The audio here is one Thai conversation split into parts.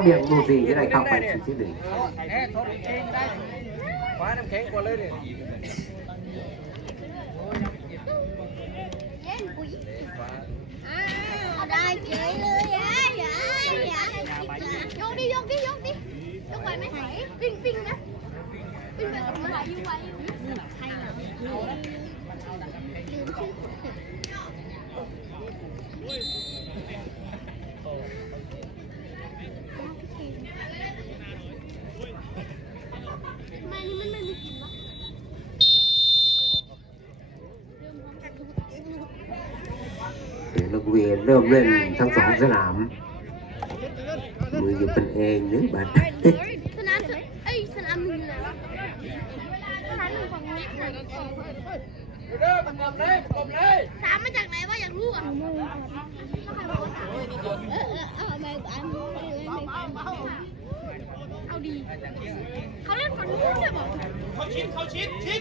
มะเมียงมูซีจะได้เข้าไปที่ที่หนึ่งแค่ทอดจริงได้คว้าน้ำแข็งก่อนเล หมปิ้งปิ้งนะปิ้งไมนี่มันไม่มีกลิ่นวะเริ่มพร้อมกันทุกเสียนักเรียนเริ่มเล่นทั้งสองสนาม มืออยู่เป็นเองหรือบัดสนามสเอ้ยสนามหนึ่งอยู่ไหนวะสนามหนึ่งฝั่งนู้นเริ่มประกบเลยประกบเลยสามมาจากไหนวะอยากรู้อะแล้วใครบอกว่าสามเออเออเอาไปอันเอา ดีเขาเล่นฝั่งนู้นด้วยบอกเขาชิดเขาชิดชิด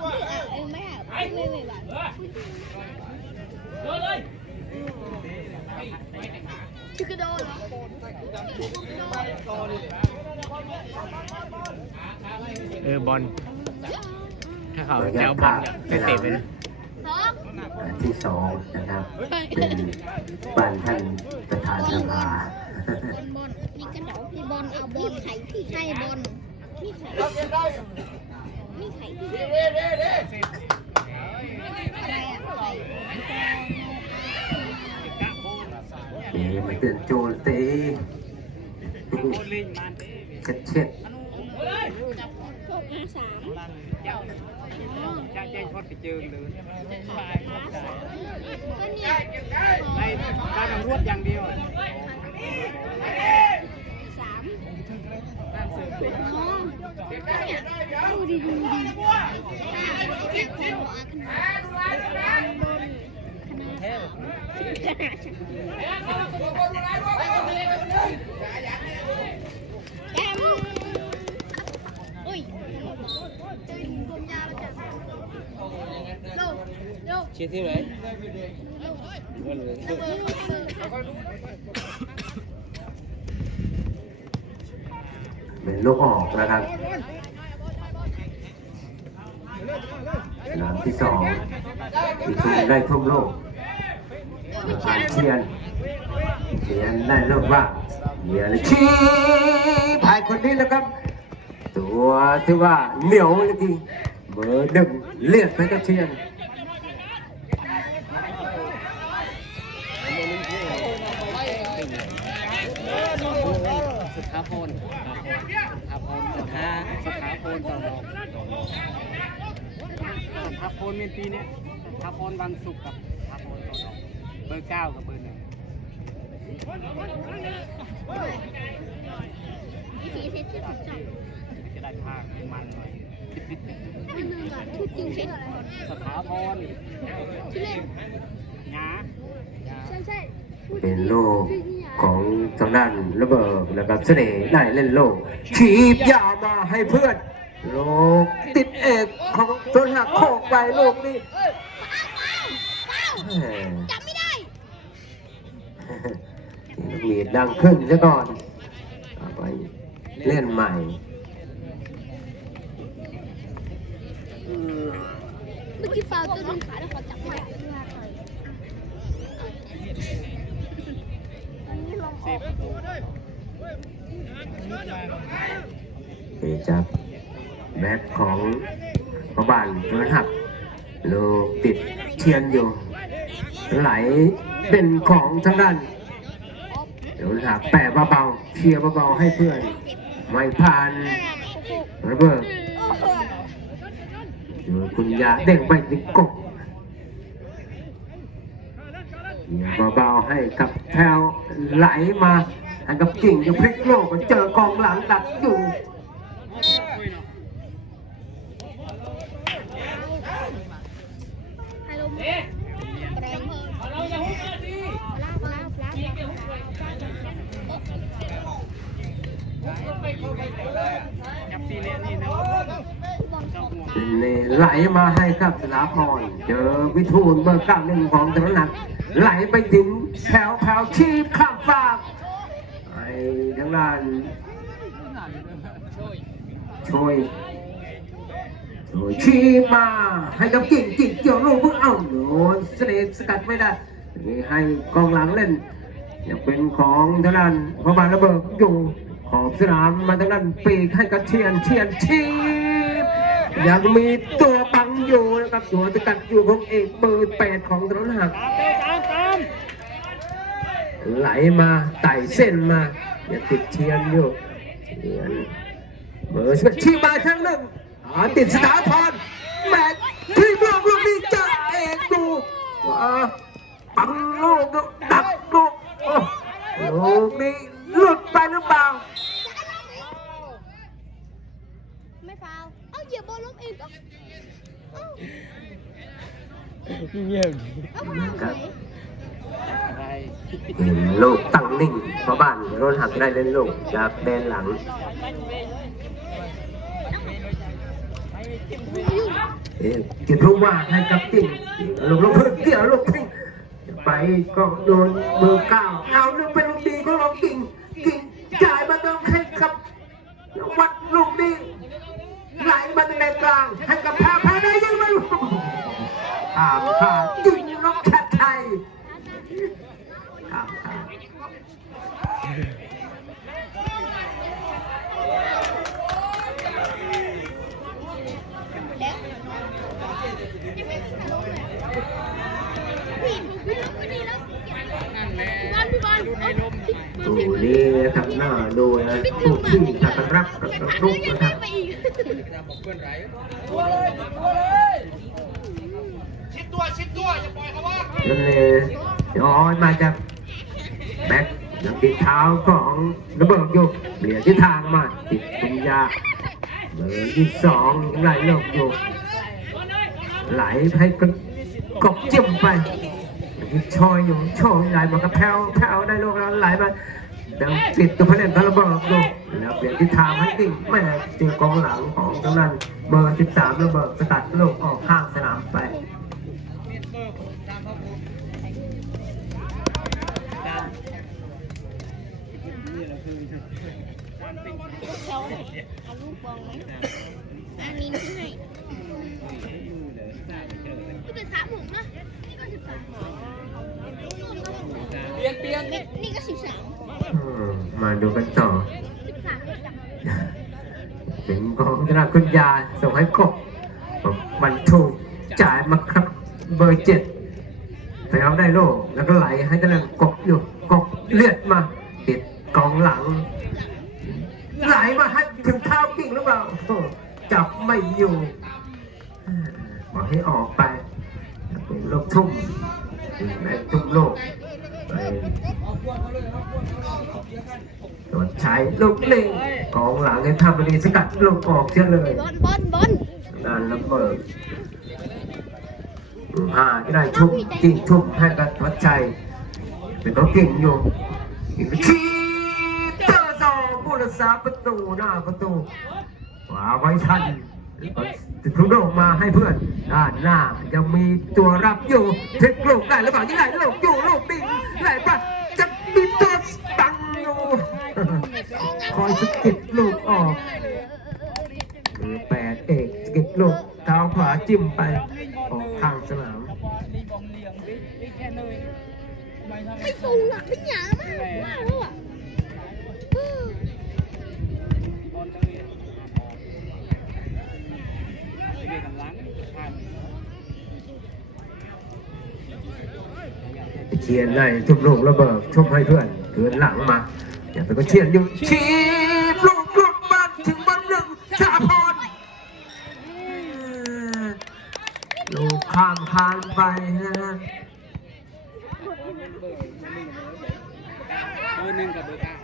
เออไม่ไม่ไม่ไม่แบบชิคกี้โดเหรอเออบอลถ้าเขาจะเอาบอลเนี่ยไปเตะไปนะสองอันที่สองนะครับเป็นบ้านท่านประธานสภา บอลบอลนี่กระโดดพี่บอลเอาบอลไข่พี่ให้บอลนี่ไข่นี่ไข่พี่ให้อะไรอะไข่เอ๊ะมันเตือนโจรตีเช็ดเช็ดสามจะแจ้งทอดไปเจิมเลยก็เนี่ยในการตำรวจอย่างเดียว สามอ๋อเนี่ย ดูดีดูดีห้าแอมอุ้ยเจอลุงผมยาวแล้วจ้ะโลโลชี้ที่ไหนระเลยเป็นลูกออกนะครับ สนามที่สองอีทีมได้ทุ่มโลกผานเชียนเชียนได้ลูกว่าเนียเลยชี้ภายคนนี้นะครับ ตัวที่ว่าเหนียวเลยทีเบอร์หนึ่งเลียดไปกับเชียน สถาพรสถาพรสถาสถาพรต่อรอง สถาพรเป็นปีเนี้ยสถาพรวันศุกร์กับสถาพรต่อรองเบอร์เก้ากับเบอร์หนึ่งวิธีเซตที่ถูกต้องจะได้ภาคให้มันหน่อยอันหนึ่งอะชื่อจริงเซ็ตสถาพรชื่อเล่นหงาใช่ใช่เป็นโลกของทางด้านระเบิดนะครับเสน่ห์ได้เล่นโลกฉีบยาวมาให้เพื่อน ลกติดเอกของตัวหักโคกไปลูกนี่เป้าเป้าแหมจำไม่ได้นักเรียนดังขึ้นซะก่อนเอาไปเล่นใหม่เมื่อกี้ฟาวตัวนึงขาแล้วเขาจับไม่ได้อันนี้ลองออกเอจาก แบ็คของพระบานตัวหักโลกติดเทียนอยู่ ไหลเป็นของทางด้านเดี๋ยวหักแปะเบาๆเคลียร์เบาๆให้เพื่อน ไม่ผ่านระเบิดโดยคุณยาเด้งไปติดกบเคลียร์เบาๆให้กับแถวไหลมาให้กับกิ่งจะพลิกโลกมาเจอกองหลังดักอยู่ ไฮโลมไตรเพิ่มฟลาฟลาฟลา จับซีเล นี่ ไหลมาให้กับสลาพร เจอวิทูลเบอร์เก้าหนึ่งของตำหนักไหลไปถึงแถวแถวชีพข้ามฟากไอ้ทางด้านช่วย ช่วยชีพมาให้กับกิ่งกิ่งเกี่ยวลูกเพิ่งเอาโดนเสน่ห์สกัดไม่ได้ให้กองหลังเล่นยังเป็นของทางด้านพระบาทระเบิดอยู่ขอบสนามมาทางด้านปีกให้กับเทียนเทียนชีพยังมีตัวบังอยู่นะครับตัวสกัดอยู่ของเอกเบอร์แปดของถนนหักไหลมาไต่เส้นมาอย่าติดเทียนอยู่เทียนเบอร์สิบชีมาครั้งหนึ่ง อ่าติดสถาพรแมตช์ที่เมืองลูกนี้จะเอกดูว่าปังลูกดักลูกโอ้ลูกนี้หลุดไปหรือเปล่าไม่ฟาวเอ้าเหยียบบอลล้มเองก็เอ้าเงียบเอ้าฟาวไหนอะไรเห็นลูกตั้งนิ่งเพราะบ้านรถหักได้เล่นลูกจากแดนหลัง เอ๊ะกินรู้ว่าให้กับกิ่งลงลงพื้นเกี่ยวลูกทิ้งไปก็โดนมือเก้าเอาหนึ่งเป็นลูกดีก็ลองกิ่งกิ่งจ่ายมาเติมให้กับวัดลูกนี้ไหลมาในกลางให้กับพาพาได้ยังไม่รู้ข้ามข้ามยิงนกแคทไทยข้ามข้าม พี่พี่ล้มก็ดีแล้วพี่บอลพี่บอลเอ้าพี่ ดูนี่นะครับหน้าดูนะ ผู้ที่จะรับกับรุกนะครับไปอีกตามบอกเพื่อนไรนั่นเลยย้อนมาจากแบ็คยังติดเท้าของระเบิดอยู่เปลี่ยนทิศทางมาติดปัญญาเบอร์ที่สองยังไหลลงอยู่ไหลให้กกบจิ้มไปชอยอยู่ชอยไหลมากับแพวแพวได้ลงแล้วไหลมา ดังติดตัวพระเล่นพระระเบิดอยู่แล้วเปลี่ยนทิศทางให้ดิ่งแม่เจอกองหลังของทางด้านเบอร์ 13ระเบิดสกัดลูกออกข้างสนามไปตามนี่เราคือตามเป็นเขาเอาลูกบอลไหมอันนี้ไม่ให้อยู่เลยตามเจอที่เป็นสามหกนะนี่ก็สิบสามเปลี่ยนเปลี่ยนนี่ก็สิบสามอื มมาดูกันต่อสิบสามเลยจ้ะถึงของธนาคุณยาส่งให้กบมันถูกจ่ายมาครับเบอร์เจ็ดไปเอาได้โลกแล้วก็ไหลให้ตะนันกบอยู่กบเลือดมาติดกองหลัง ไหลมาให้ถึงเท้ากิ่งหรือเปล่าโอ้จับไม่อยู่อ่าบอกให้ออกไปเป็นลูกทุ่มในทุ่มโลก ไปตรวจใช้ลูกหนึ่งกองหลังให้ทำบดีสกัดลูกออกเสียเลยบอลบอลบอลงานระเบิดห้าที่ได้ชุบจริงชุบให้กับวัดใจเป็นเขาเก่งอยู่อีกทีเตอร์สองผู้รักษาประตูหน้าประตูขวาไว้ทันติดทุกโดกมาให้เพื่อนด้านหน้ายังมีตัวรับอยู่พลิกลูกได้หรือเปล่าที่ไหนลูกอยู่ลูกดิ่ง ไหลปะจะมีตัวตังอยู่คอยสะกิดลูกออกมือแปดเอกสกิดลูกเท้าขวาจิ้มไปออกข้างสนามไม่สูงอะไม่หยามากมากแล้วอะเออ เชียนได้ทุบลูกระเบิดชุบให้เพื่อนเถือนหลังมาอย่าไปก็เชียนอยู่ชีบลูกลูกมานถึงบ้านหนึ่งชาพรลูกข้ามคานไปนะฮะ เบอร์หนึ่งกับเบอร์เก้า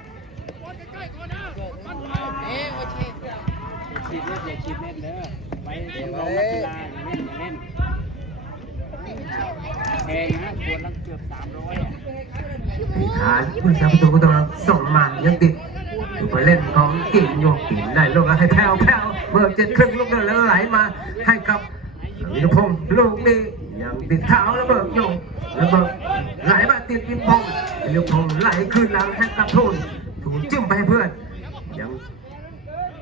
เอ๊ะโอเคฉีดเล่นอย่าฉีดเล่นเด้อไปเรียนรองนักกีฬาอย่าเล่นอย่าเล่นแพงนะควร ละเกือบสามร้อยอ่านผู้ชาประตูก็ต้องส่งมายังติดดูไปเล่นของกิ่งโยกกิ่งได้ลูกแล้วให้แผ่วแผ่วเบิกเจ็ดครึ่งลูกเดินแล้วไหลมาให้กับวิรพงศ์ลูกนี้ยังติดเท้าแล้วเบิกโยกแล้วเบิกไหลมาติดวิรพงศ์วิรพงศ์ไหลขึ้นหลังให้กับทุนถูกจิ้มไปให้เพื่อนยัง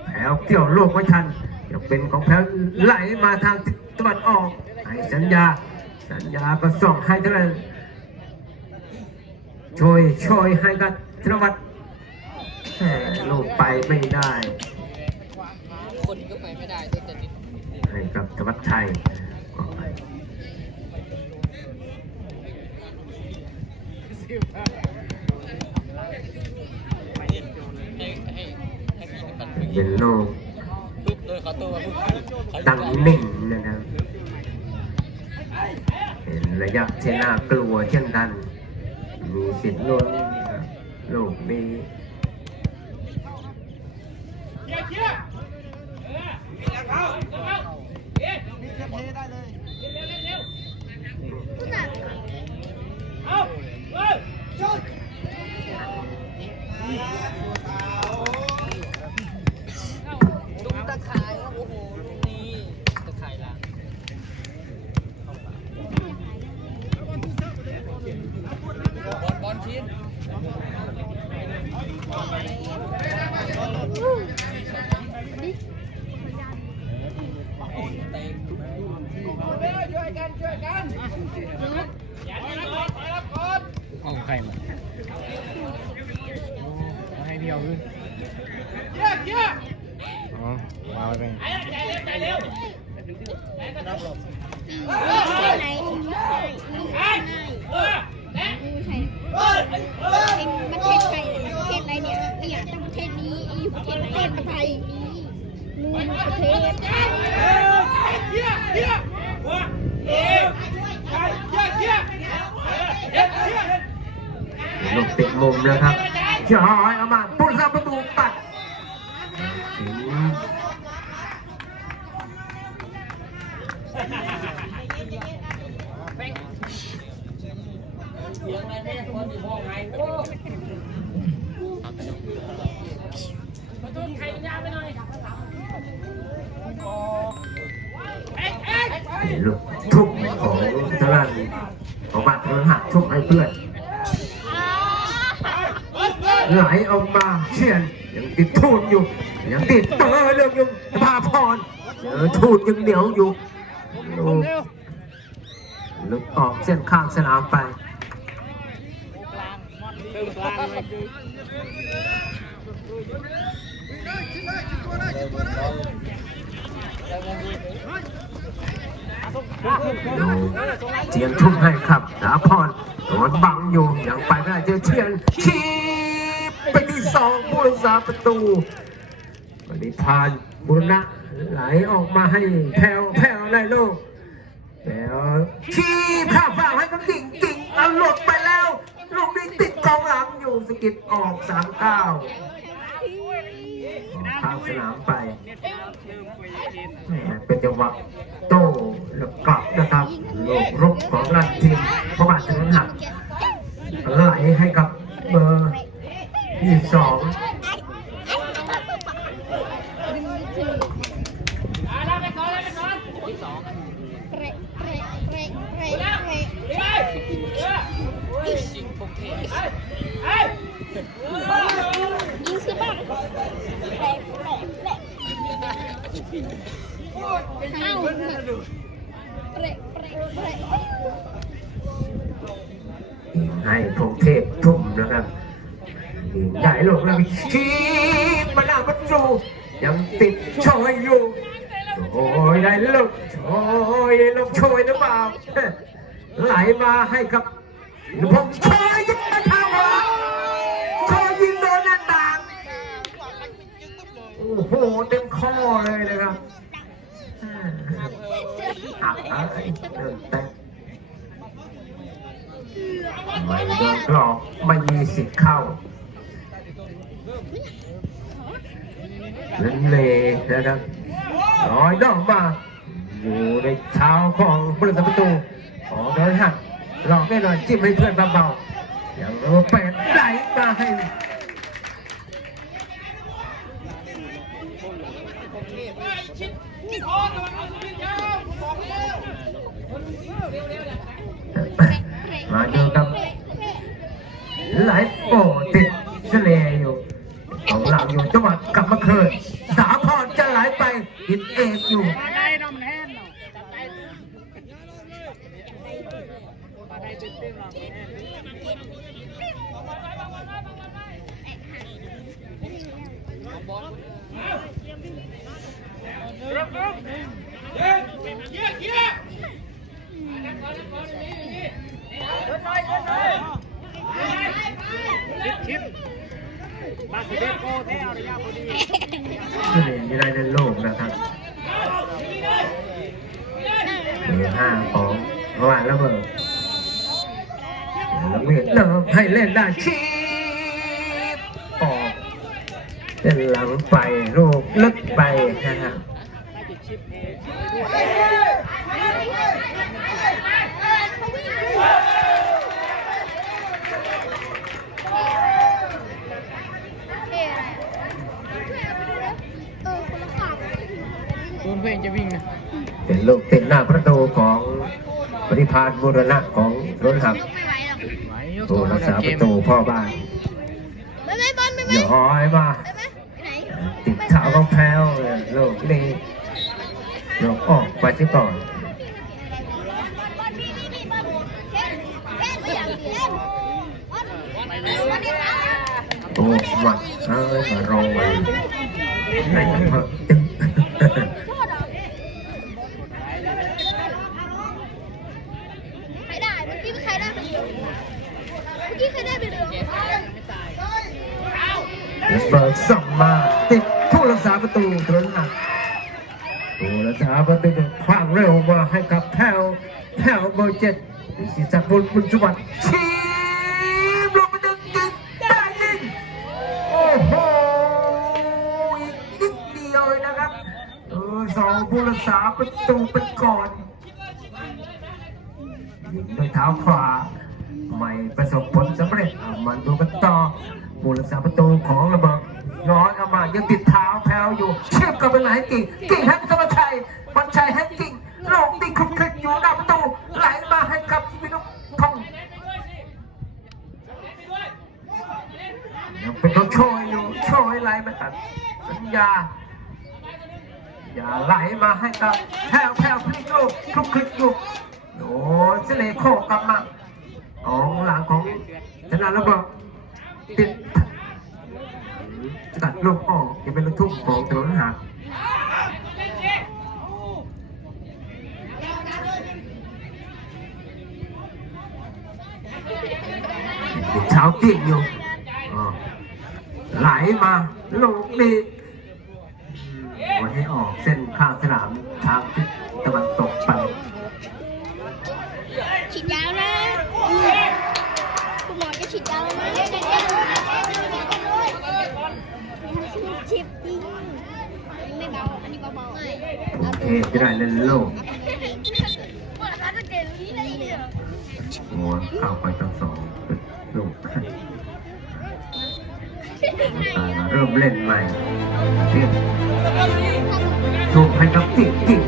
แผ่วเกี่ยวลูกไม่ทันยังเป็นของแผ่วไหลมาทางทิศตะวันออกให้สัญญา สัญญาก็ส่งให้เท่านั้นช่วยช่วยให้กับธนวัฒน์แหมลงไปไม่ได้คนก็ไปไม่ได้ต้องจะติดให้กับธวัชชัยก็ไปให้ให้ให้พี่มันเป็นโลกปุ๊บเลยเขาตัวปุ๊บเขาตั้งนิ่งนะครับเห็น ระยับเช่นน่ากลัวเช่นกัน มีสิทธิ์ลุ้นนะครับลูกนี้ลุงตะข่ายครับโอ้โหลูกนี้ตะข่ายละบอลบอลทีม เอาใครมาให้พี่เอาขึ้นอ๋อวางไว้เป็น ไหนไหนไหนไม่ใช่ประเทศไทยประเทศอะไรเนี่ยไม่อยากตั้งประเทศนี้อยู่ประเทศไหนประเทศไทยนี่นู่นประเทศ ลูกติดมุมแล้วครับจอยเอามา ปุ้นเข้าประตูปัดถึง เลี้ยงอะไร แม่ห้องไงโอ้าไปหน่อยลูกทุ่ของทางด้านของบัตรทางหักทุ่มให้เพื่อนไหลออกมาเชียนยังติดทูนอยู่ยังติดเตอเรื่องอยู่พาพรเจอทูนยังเหนียวอยู่ลูกลุกออกเส้นข้างสนามไป เติมเทียนทุ่มให้ครับสาพรโดนบังอยู่ยังไปไม่ได้เจอเทียนชีบไปที่สองผู้รักษาประตูบริพานบุรณะไหลออกมาให้แผ่วแผ่วได้ลูกแผ่วชีบข้ามฝั่งให้กับกิ่งกิ่งเอาหลุดไปแล้ว ลูกนี้ติดกองหลังอยู่สกิดออกสามเก้าข้างสนามไปแหมเป็นจังหวะโต้แล้วกลับนะครับโลกรุกของรันทีมพระบาทสมเด็จหักไหลให้กับเบอร์ยี่สอง ที่สอง เปรเปรเปรเปรเปร จริงพวกเท ยิงซื้อบ้างเปรเปรเปรเอ้าเปรเปรเปร ให้พงเทพทุ่มนะครับยิงได้ลูกแล้วชี้มาหน้าประตูยังติดโชยอยู่โอ้ยได้ลูกโอ้ยได้ลูกโชยหรือเปล่าไหลมาให้กับ ผมโชยยิงมาทางหัวโชยยิงโดนหน้าต่างโอ้โหเต็มข้อเลยนะครับหักอะไรเริ่มแตกไม่โดนกรอบไม่มีสิทธิ์เข้านั่นเลนะครับร้อยดอกมาอยู่ในเท้าของผู้รักษาประตูของโดนหัก หลอกแน่นอนจิ้มให้เพื่อนเบาๆอย่างโรเบิร์ตไหลมาให้มาดูครับไหลโปติดทะเลอยู่ของเราอยู่จังหวัดกบมาเคยสาพรจะไหลไปอิดเอ ท้เอาระยะพอดีเลอยู่นโลกนะครับมีห้าของเมื่อวานแล้วเบิร์ แล้วเวทเริ่มให้เล่นได้ชีพออกเส้นหลังไปลูกลึกไปนะครับเอเท่อะคนละขาดตูนเพื่อนจะวิ่งนะเป็นลูกติดหน้าประตูของปฏิพานบุรณะของรถหัก ยกไม่ไหวหรอกไหวยกตัวรักษาประตูพ่อบ้านไม่ไม่บอลไม่อไม่ย่าห้อยมาไปไหมไปไหนติดเท้าของแพลวเลยลูกนี้ยกออกไปที่ก่อนบอลพี่พี่พี่บอลเล่นเล่นไม่อยากเล่นบอลบอลนี่ขาโอ้หมัดเอ้ยมาโรยไหนเพิ่มตึ้ง โทษเหรอใครได้เมื่อกี้ใครได้ไปเดียวเมื่อกี้ใครได้ไปเดียว เบิร์กส่งมาติดผู้รักษาประตูรถหักผู้รักษาประตูคว้างเร็วมาให้กับแพลวแพลวเบอร์เจ็ดศิษบุญบุญสวัสดิ์ชีมลงไปดึงยิงได้ยิงโอ้โหอีกนิดเดียวเองนะครับเออสองผู้รักษาประตูไปก่อนยิงด้วยเท้าขวาไม่ประสบผลสำเร็จเอามาดูกันต่อ ผู้รักษาประตูของระเบิดน้อยเอามายังติดเท้าแพ้วอยู่ เชื่อมกับเป็นไหลกิ่งกิ่งให้สมชัยวันชัยให้กิ่งลงตีคลุกคลิกอยู่หน้าประตูไหลมาให้กับวินุทองยังเป็นต้องโชยอยู่โชยไหลมาตัดสัญญาอย่าไหลมาให้กับแผ่วแผ่วพลิกลูกทุกคลิกลูกโดนเสลโคกลับมาของหลังของชนะระเบิด ลูกออกจะเป็นลูกทุ่งของถนนหักเท้าเกี่ยงอยู่อ๋อไหลมาลูกนี้วันให้ออกเส้นข้างสนามทางทิศตะวันตกไปฉีดยาแล้วนะคุณหมอจะฉีดยาแล้วนะฉีดจริงอันนี้ไม่เบา อันนี้เบา ๆโอเคจะได้เล่นโลกว่าแล้วจะเก่งนี้ได้เลยเหรอหัวเข้าไปทั้งสองลูกตายมาเริ่มเล่นใหม่เทียบถูกให้กับติ๊กติ๊ก